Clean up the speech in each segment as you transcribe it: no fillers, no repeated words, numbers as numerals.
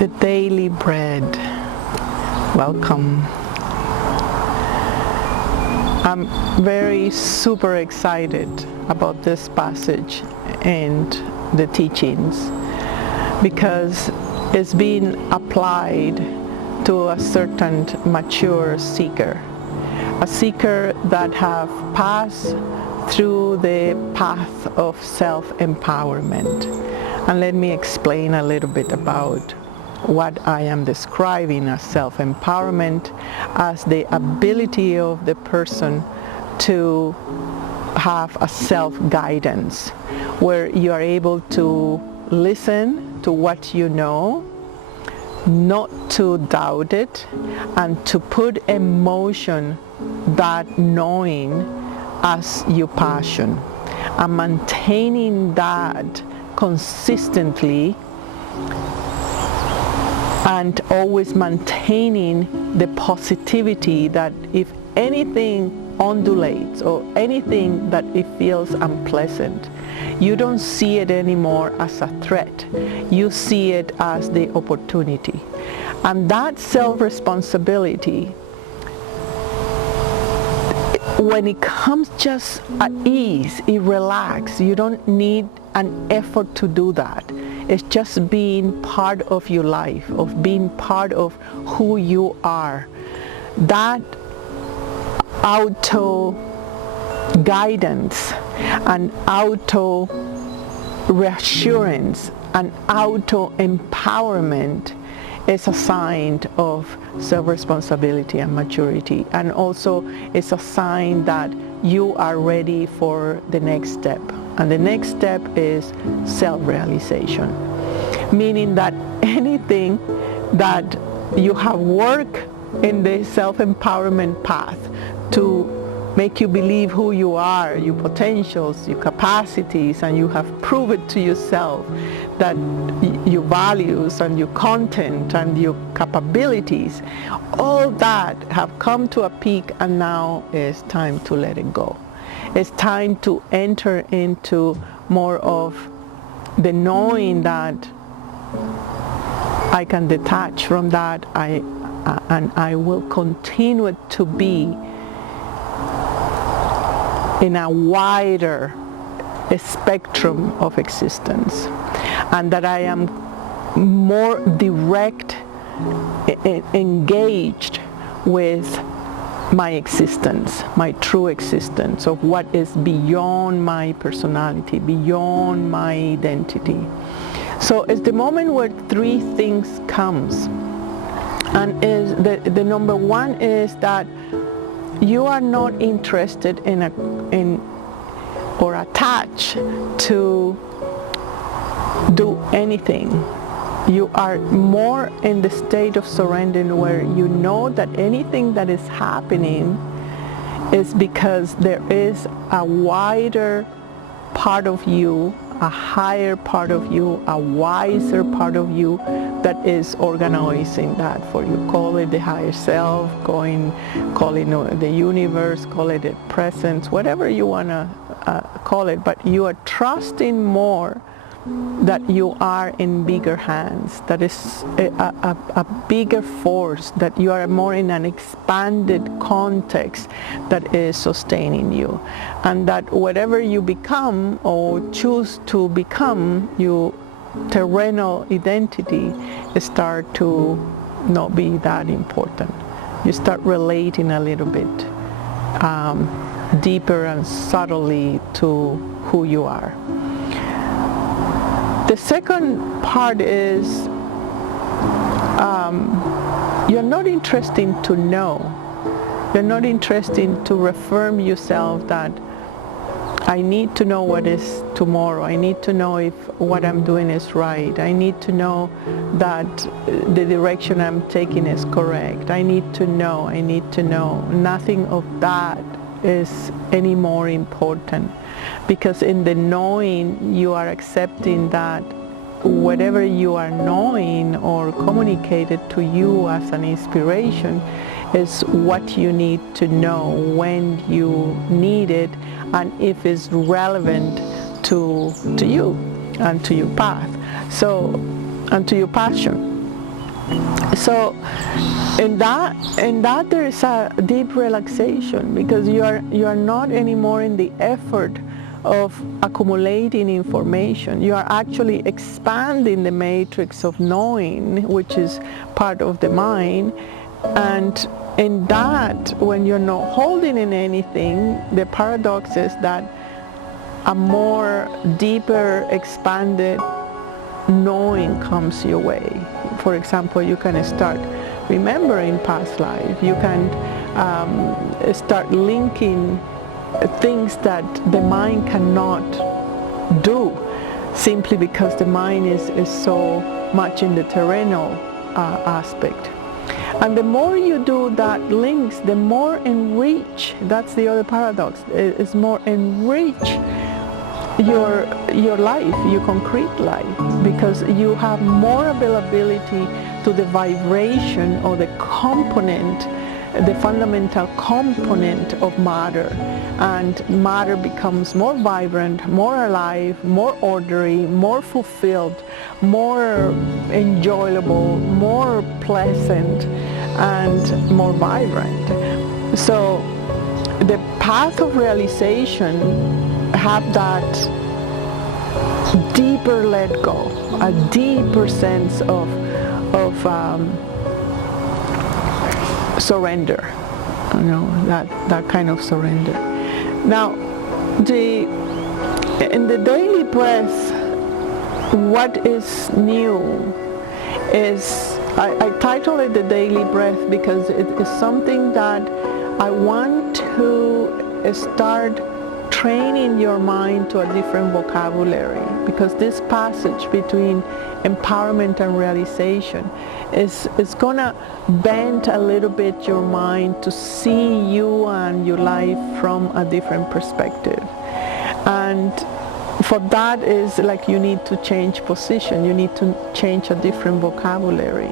The daily bread. Welcome. I'm very super excited about this passage and the teachings because it's being applied to a certain mature seeker, a seeker that have passed through the path of self-empowerment. And let me explain a little bit about what I am describing as self-empowerment, as the ability of the person to have a self-guidance, where you are able to listen to what you know, not to doubt it, and to put in motion that knowing as your passion, and maintaining that consistently, and always maintaining the positivity that if anything undulates or anything that it feels unpleasant, you don't see it anymore as a threat. You see it as the opportunity. And that self-responsibility, when it comes just at ease, it relaxes. You don't need an effort to do that. It's just being part of your life, of being part of who you are. That auto guidance and auto reassurance and auto empowerment is a sign of self-responsibility and maturity, and also it's a sign that you are ready for the next step. And the next step is self-realization, meaning that anything that you have worked in the self-empowerment path to make you believe who you are, your potentials, your capacities, and you have proven to yourself that your values and your content and your capabilities, all that have come to a peak, and now it's time to let it go. It's time to enter into more of the knowing that I can detach from that, and I will continue to be in a wider spectrum of existence, and that I am more direct, engaged with my existence, my true existence of what is beyond my personality, beyond my identity. So it's the moment where three things comes, and is the number one is that you are not interested in or attached to do anything. You are more in the state of surrender, where you know that anything that is happening is because there is a wider part of you, a higher part of you, a wiser part of you that is organizing that for you. Call it the higher self, call it the universe, call it the presence, whatever you want to call it, but you are trusting more that you are in bigger hands, that is a bigger force, that you are more in an expanded context that is sustaining you, and that whatever you become or choose to become, your terrenal identity start to not be that important. You start relating a little bit deeper and subtly to who you are. The second part is you're not interested to know. You're not interested to reaffirm yourself that I need to know what is tomorrow. I need to know if what I'm doing is right. I need to know that the direction I'm taking is correct. I need to know. Nothing of that is any more important, because in the knowing you are accepting that whatever you are knowing or communicated to you as an inspiration is what you need to know when you need it, and if it's relevant to you and to your path, so, and to your passion. So in that there is a deep relaxation, because you are not anymore in the effort of accumulating information. You are actually expanding the matrix of knowing, which is part of the mind. And in that, when you're not holding in anything, the paradox is that a more deeper, expanded knowing comes your way. For example, you can start remembering past life. You can start linking things that the mind cannot do, simply because the mind is so much in the terrenal aspect. And the more you do that links, the more enrich, that's the other paradox, is more enrich your life, your concrete life, because you have more availability to the vibration or the component, the fundamental component of matter, and matter becomes more vibrant, more alive, more orderly, more fulfilled, more enjoyable, more pleasant, and more vibrant. So the path of realization have that deeper let go, a deeper sense of surrender, that kind of surrender. Now, in the daily breath, what is new is, I title it the daily breath because it is something that I want to start training your mind to a different vocabulary, because this passage between empowerment and realization is gonna bend a little bit your mind to see you and your life from a different perspective. And for that is like you need to change position, you need to change a different vocabulary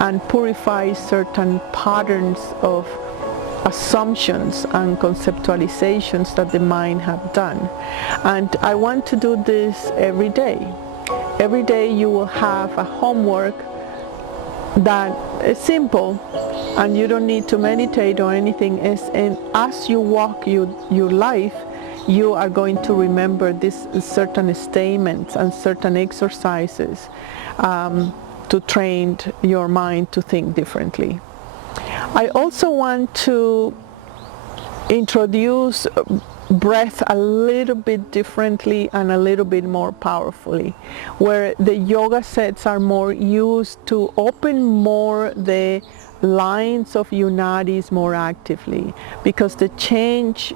and purify certain patterns of assumptions and conceptualizations that the mind have done. And I want to do this every day. Every day you will have a homework that is simple, and you don't need to meditate or anything. And as you walk your life, you are going to remember these certain statements and certain exercises to train your mind to think differently. I also want to introduce breath a little bit differently and a little bit more powerfully, where the yoga sets are more used to open more the lines of your nadis more actively, because the change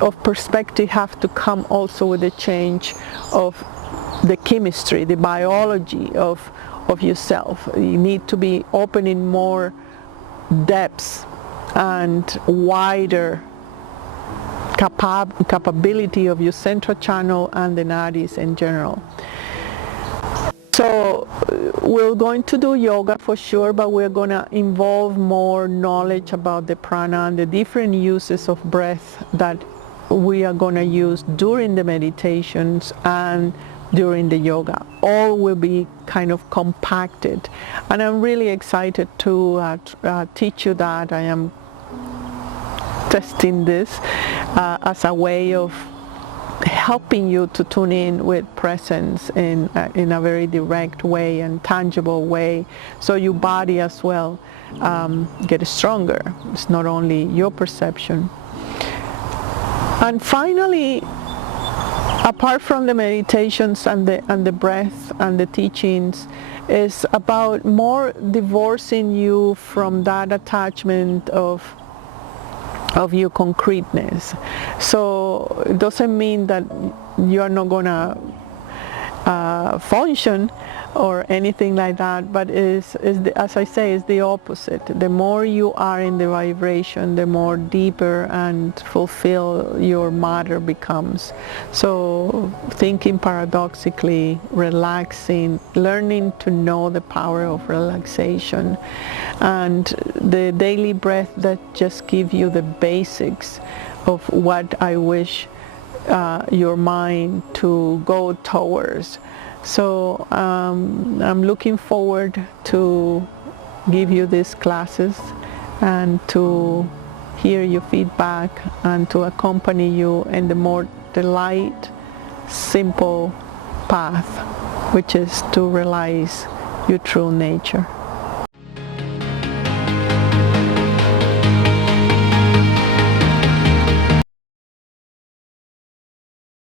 of perspective have to come also with the change of the chemistry, the biology of yourself. You need to be opening more depths and wider capability of your central channel and the nadis in general. So we're going to do yoga for sure, but we're going to involve more knowledge about the prana and the different uses of breath that we are going to use during the meditations and during the yoga. All will be kind of compacted, and I'm really excited to teach you that. I am testing this as a way of helping you to tune in with presence in a very direct way and tangible way, so your body as well gets stronger. It's not only your perception. And finally, apart from the meditations and the breath and the teachings, is about more divorcing you from that attachment of your concreteness. So it doesn't mean that you are not gonna function or anything like that, but as I say, is the opposite. The more you are in the vibration, the more deeper and fulfilled your matter becomes. So thinking paradoxically, relaxing, learning to know the power of relaxation, and the daily breath that just give you the basics of what I wish your mind to go towards. So I'm looking forward to give you these classes and to hear your feedback and to accompany you in the light, simple path, which is to realize your true nature.